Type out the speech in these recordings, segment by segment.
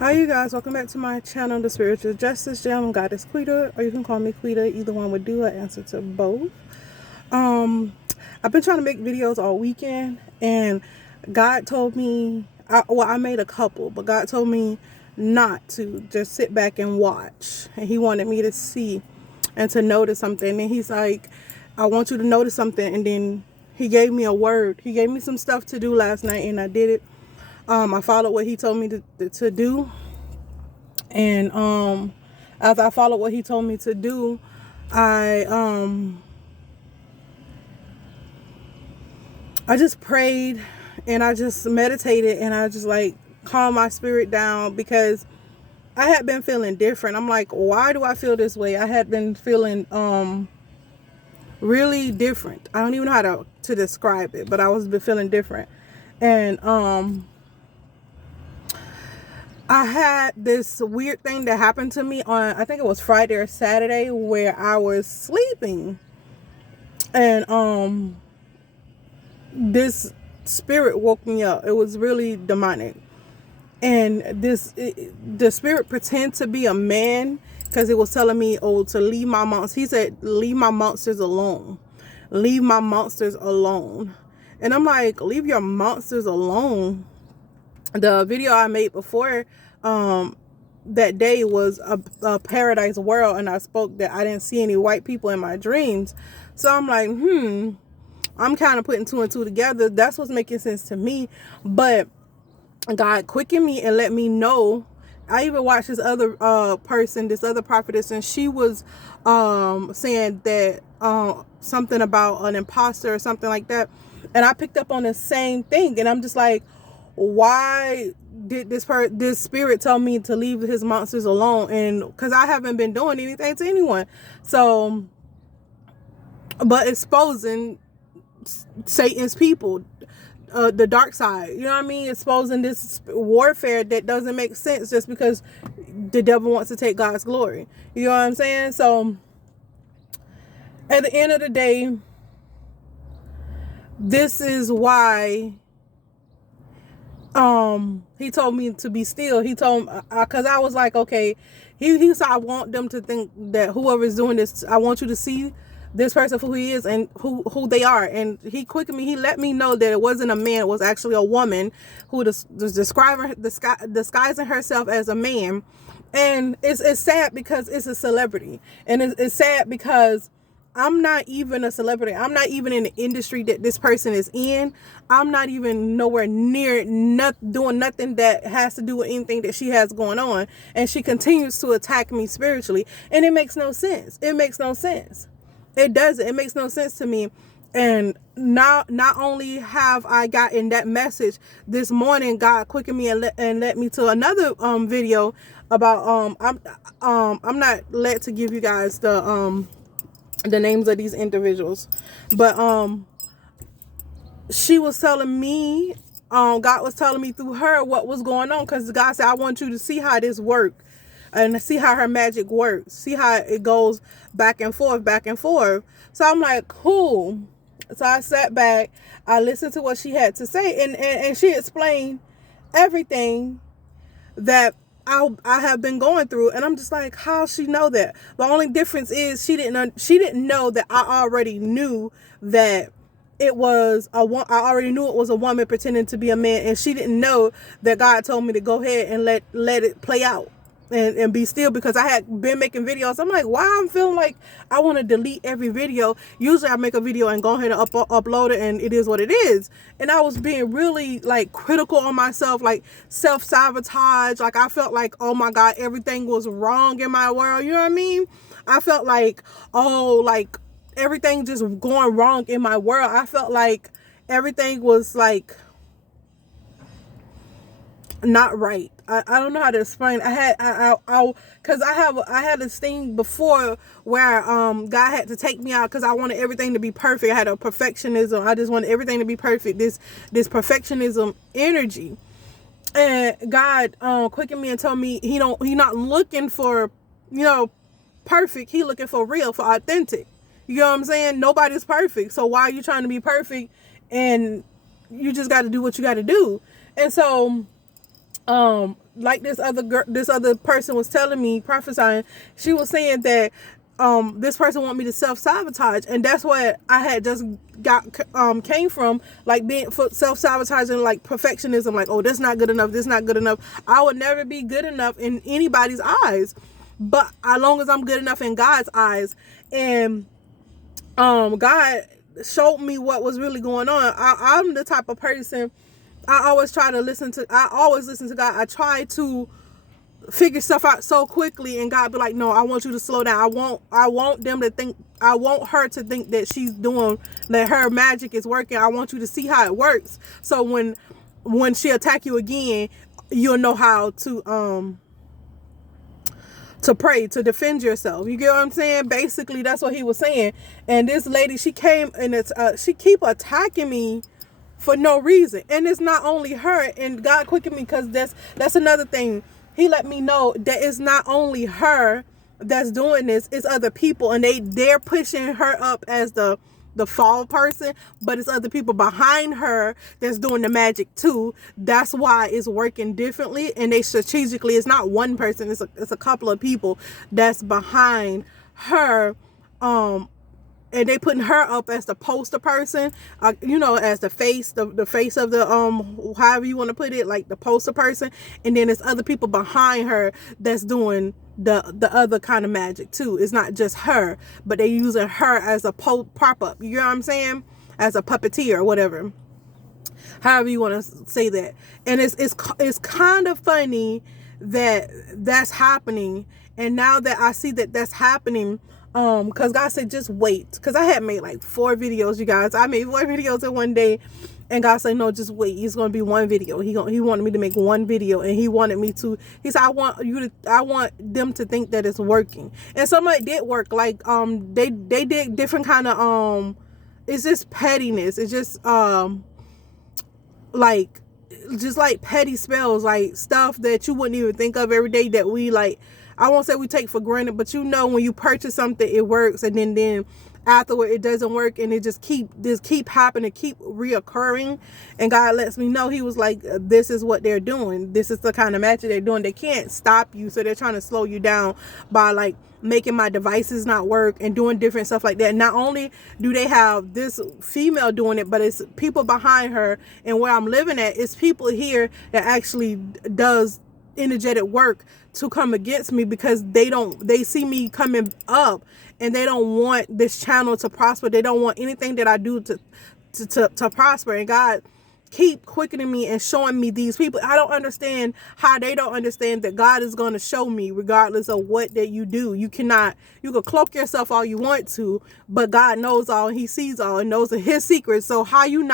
Hi you guys, welcome back to my channel, The Spiritual Justice Gem. Goddess Quita, or you can call me Quita. Either one would do. I answer to both. Um, I've been trying to make videos all weekend, and God told me, I made a couple, but God told me not to just sit back and watch. And He wanted me to see and to notice something. And He's like, I want you to notice something. And then He gave me a word. He gave me some stuff to do last night, and I did it. I followed what He told me to do. And after I followed what He told me to do, I just prayed and I just meditated and I just like calmed my spirit down because I had been feeling different. I'm like, why do I feel this way? I had been feeling really different. I don't even know how to describe it, but I was feeling different. And I had this weird thing that happened to me on, I think it was Friday or Saturday, where I was sleeping, and this spirit woke me up. It was really demonic, and the spirit pretended to be a man because it was telling me, oh, to leave my monsters. He said, leave my monsters alone. Leave my monsters alone. And I'm like, leave your monsters alone. The video I made before that day was a paradise world, and I spoke that I didn't see any white people in my dreams. So I'm like, I'm kind of putting two and two together. That's what's making sense to me. But God quickened me and let me know. I even watched this other person, this other prophetess, and she was saying that something about an impostor or something like that. And I picked up on the same thing, and I'm just like, why did this spirit tell me to leave his monsters alone? And because I haven't been doing anything to anyone. So, but exposing Satan's people, the dark side, you know what I mean? Exposing this warfare that doesn't make sense just because the devil wants to take God's glory. You know what I'm saying? So, at the end of the day, this is why he told me to be still. He told, because I was like, okay, he said, I want them to think that whoever's doing this, I want you to see this person for who he is and who they are. And he quickened me. He let me know that it wasn't a man. It was actually a woman who was disguising herself as a man. And it's sad because it's a celebrity. And it's sad because I'm not even a celebrity. I'm not even in the industry that this person is in. I'm not even nowhere near doing nothing that has to do with anything that she has going on. And she continues to attack me spiritually. And it makes no sense. It makes no sense. It doesn't. It makes no sense to me. And not only have I gotten that message this morning, God quickened me and led me to another video about I'm not led to give you guys the names of these individuals, but she was telling me, God was telling me through her what was going on, because God said, I want you to see how this works and see how her magic works, see how it goes back and forth. So I'm like, cool. So I sat back, I listened to what she had to say, and she explained everything that I have been going through. And I'm just like, how she know that? The only difference is she didn't know that I already knew that it was I already knew it was a woman pretending to be a man, and she didn't know that God told me to go ahead and let it play out and be still, because I had been making videos. I'm like, why I'm feeling like I want to delete every video. Usually I make a video and go ahead and upload it, and it is what it is. And I was being really like critical on myself, like self-sabotage. Like I felt like, oh my God, everything was wrong in my world. You know what I mean? I felt like, oh, like everything just going wrong in my world. I felt like everything was like not right. I don't know how to explain. I had this thing before where God had to take me out because I wanted everything to be perfect. I had a perfectionism. I just wanted everything to be perfect. This perfectionism energy. And God quickened me and told me he not looking for, perfect. He looking for real, for authentic. You know what I'm saying? Nobody's perfect. So why are you trying to be perfect? And you just got to do what you got to do. And so like this other girl, this other person was telling me, prophesying, she was saying that this person want me to self-sabotage, and that's what I had just got came from, like being for self-sabotaging, like perfectionism, like, oh, that's not good enough, this not good enough. I would never be good enough in anybody's eyes, but as long as I'm good enough in God's eyes. And God showed me what was really going on. I'm the type of person, I always listen to God. I try to figure stuff out so quickly, and God be like, no, I want you to slow down. I want them to think, I want her to think that she's doing, that her magic is working. I want you to see how it works, so when she attack you again, you'll know how to pray, to defend yourself. You get what I'm saying? Basically, that's what he was saying. And this lady, she came and she keep attacking me for no reason. And it's not only her. And God quickened me, because that's another thing. He let me know that it's not only her that's doing this, it's other people, and they're pushing her up as the fall person, but it's other people behind her that's doing the magic too. That's why it's working differently, and they strategically, it's not one person, it's a couple of people that's behind her, and they putting her up as the poster person, as the face, the face of the however you want to put it, like the poster person, and then there's other people behind her that's doing the other kind of magic too. It's not just her, but they using her as a prop up. You know what I'm saying? As a puppeteer or whatever, however you want to say that. And it's kind of funny that that's happening. And now that I see that that's happening, because God said just wait, because I had made like 4 videos, you guys. I made 4 videos in one day, and God said, no, just wait, it's going to be one video. He wanted me to make one video, and he said, I want them to think that it's working. And some of it did work. Like they did different kind of it's just pettiness. It's just like petty spells, like stuff that you wouldn't even think of every day, that we, like, I won't say we take for granted, but when you purchase something, it works, and then afterward it doesn't work, and it just keep happening, keep reoccurring. And God lets me know, he was like, this is what they're doing, this is the kind of magic they're doing. They can't stop you, so they're trying to slow you down by like making my devices not work and doing different stuff like that. Not only do they have this female doing it, but it's people behind her, and where I'm living at, it's people here that actually does energetic work to come against me, because they see me coming up, and they don't want this channel to prosper. They don't want anything that I do to prosper. And God keep quickening me and showing me these people. I don't understand how they don't understand that God is going to show me regardless of what that you do. You can cloak yourself all you want to, but God knows all, and he sees all, and knows his secrets. So how you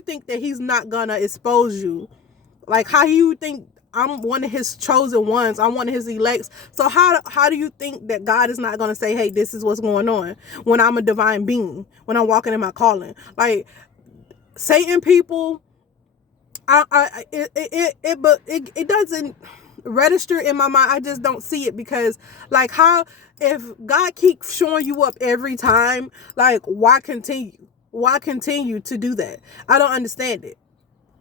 think that he's not gonna expose you? Like, how you think I'm one of his chosen ones, I'm one of his elects? So how do you think that God is not going to say, hey, this is what's going on, when I'm a divine being, when I'm walking in my calling? Like, Satan people, it doesn't register in my mind. I just don't see it, because like, how, if God keeps showing you up every time, like, why continue to do that? I don't understand it.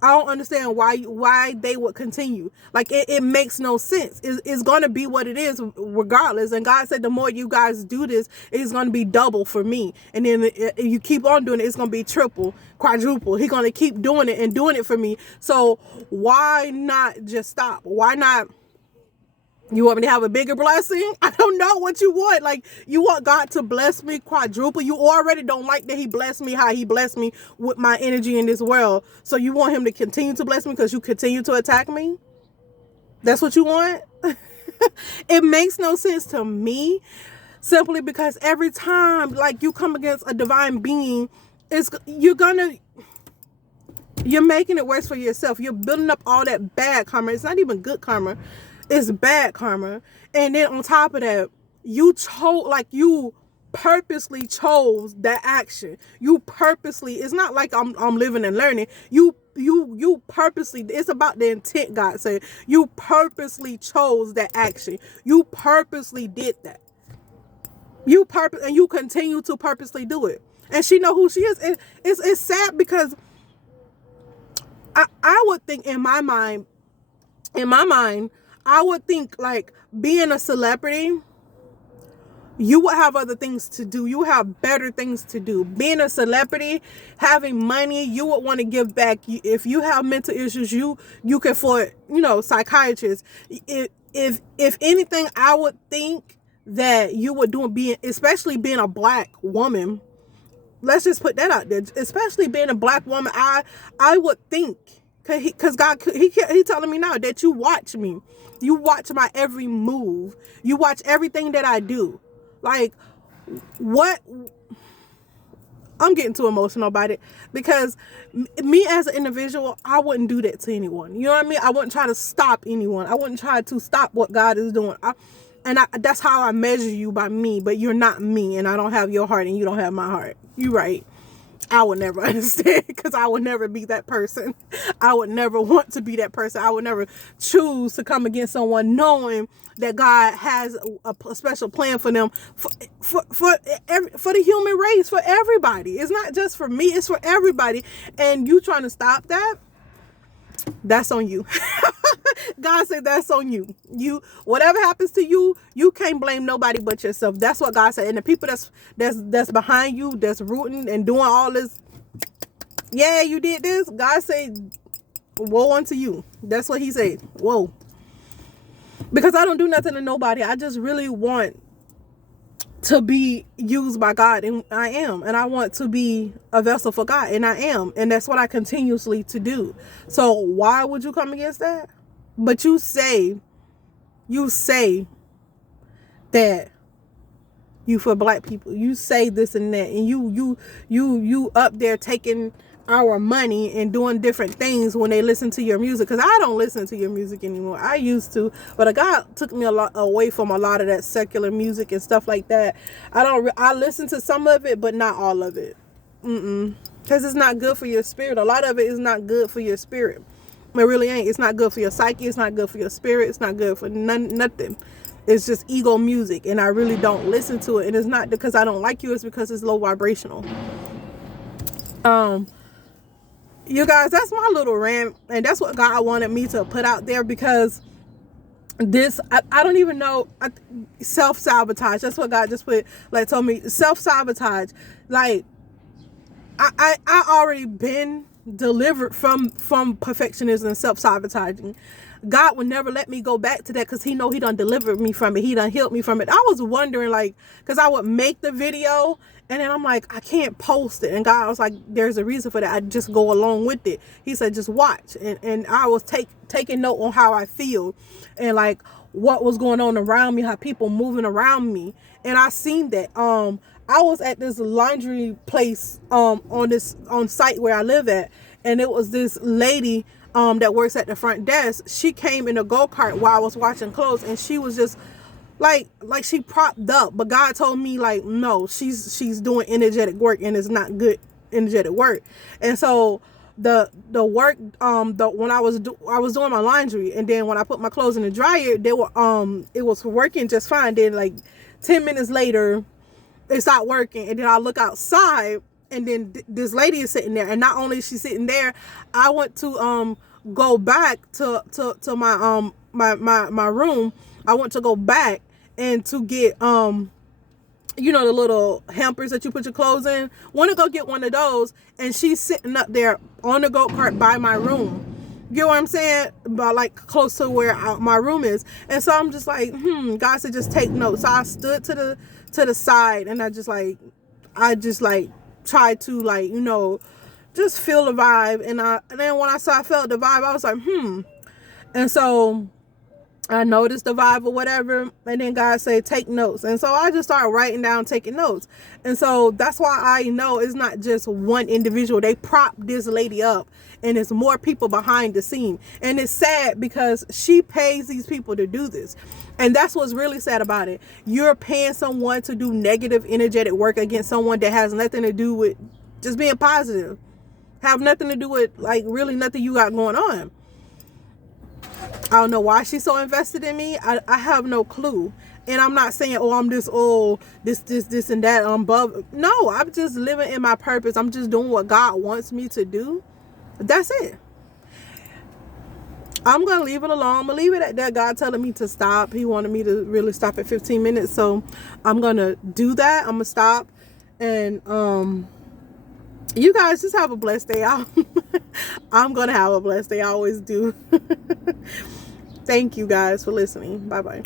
I don't understand why they would continue. Like, it makes no sense. It's going to be what it is regardless. And God said, the more you guys do this, it's going to be double for me. And then if you keep on doing it, it's going to be triple, quadruple. He's going to keep doing it and doing it for me. So why not just stop? Why not? You want me to have a bigger blessing? I don't know what you want. Like, you want God to bless me quadruple? You already don't like that he blessed me how he blessed me with my energy in this world. So you want him to continue to bless me because you continue to attack me? That's what you want? It makes no sense to me, simply because every time, like, you come against a divine being, you're making it worse for yourself. You're building up all that bad karma. It's not even good karma. It's bad karma. And then on top of that, you purposely chose that action. You purposely, it's not like I'm living and learning. You purposely, it's about the intent. God said, you purposely chose that action. You purposely did that. And you continue to purposely do it. And she know who she is. It's sad, because I would think in my mind, in my mind, I would think like being a celebrity, you would have other things to do. You have better things to do. Being a celebrity, having money, you would want to give back. If you have mental issues, you can afford, psychiatrists. If anything, I would think that you would do, being, especially being a black woman. Let's just put that out there. Especially being a black woman, I would think, because God, he telling me now that you watch me. You watch my every move. You watch everything that I do. Like, what? I'm getting too emotional about it, because me as an individual, I wouldn't do that to anyone. You know what I mean? I wouldn't try to stop anyone. I wouldn't try to stop what God is doing. That's how I measure you, by me. But you're not me, and I don't have your heart, and you don't have my heart. You're right. I would never understand, because I would never be that person. I would never want to be that person. I would never choose to come against someone knowing that God has a special plan for them, for the human race, for everybody. It's not just for me, it's for everybody. And you trying to stop that, that's on you. God said that's on you. Whatever happens to you, you can't blame nobody but yourself. That's what God said. And the people that's behind you, that's rooting and doing all this, yeah, you did this, God said, woe unto you. That's what he said. Whoa. Because I don't do nothing to nobody. I just really want to be used by God, and I am. And I want to be a vessel for God, and I am. And that's what I continuously to do. So why would you come against that? But you say that you for black people. You say this and that, and you up there taking our money and doing different things when they listen to your music. Because I don't listen to your music anymore. I used to, but God took me a lot away from a lot of that secular music and stuff like that. I listen to some of it, but not all of it. Because it's not good for your spirit. A lot of it is not good for your spirit. It really ain't. It's not good for your psyche. It's not good for your spirit. It's not good for nothing. It's just ego music, and I really don't listen to it. And it's not because I don't like you. It's because it's low vibrational. You guys, that's my little rant, and that's what God wanted me to put out there, because this, I don't even know, self-sabotage. That's what God just told me, self-sabotage. Like, I already been delivered from perfectionism and self-sabotaging. God would never let me go back to that, because he know he done delivered me from it. He done healed me from it. I was wondering, like, because I would make the video, and then I'm like, I can't post it. And God was like, there's a reason for that. I just go along with it. He said, just watch. And I was taking note on how I feel, and like what was going on around me, how people moving around me. And I seen that. I was at this laundry place on site where I live at, and it was this lady that works at the front desk. She came in a go-kart while I was washing clothes, and she was just like she propped up. But God told me, like, no, she's doing energetic work, and it's not good energetic work. And so the work, when I was doing my laundry, and then when I put my clothes in the dryer, it was working just fine. Then like 10 minutes later, it stopped working, and then I look outside, and then this lady is sitting there. And not only is she sitting there, I went to go back to my room. I want to go back and to get the little hampers that you put your clothes in. Want to go get one of those, and she's sitting up there on the go-kart by my room. You know what I'm saying? About like close to where my room is. And so I'm just like, God said just take notes. So I stood to the side, and I just tried to just feel the vibe. And then when I felt the vibe, I was like, And so I noticed the vibe or whatever, and then God said, take notes. And so I just started writing down, taking notes. And so that's why I know it's not just one individual. They prop this lady up, and it's more people behind the scene. And it's sad, because she pays these people to do this. And that's what's really sad about it. You're paying someone to do negative, energetic work against someone that has nothing to do with just being positive. Have nothing to do with, like, really nothing you got going on. I don't know why she's so invested in me. I have no clue. And I'm not saying, I'm this and that. I'm above. No, I'm just living in my purpose. I'm just doing what God wants me to do. That's it. I'm gonna leave it alone. I'm gonna leave it at that. God telling me to stop. He wanted me to really stop at 15 minutes, so I'm gonna do that. I'm gonna stop, and you guys just have a blessed day. I'm gonna have a blessed day. I always do. Thank you guys for listening. Bye bye.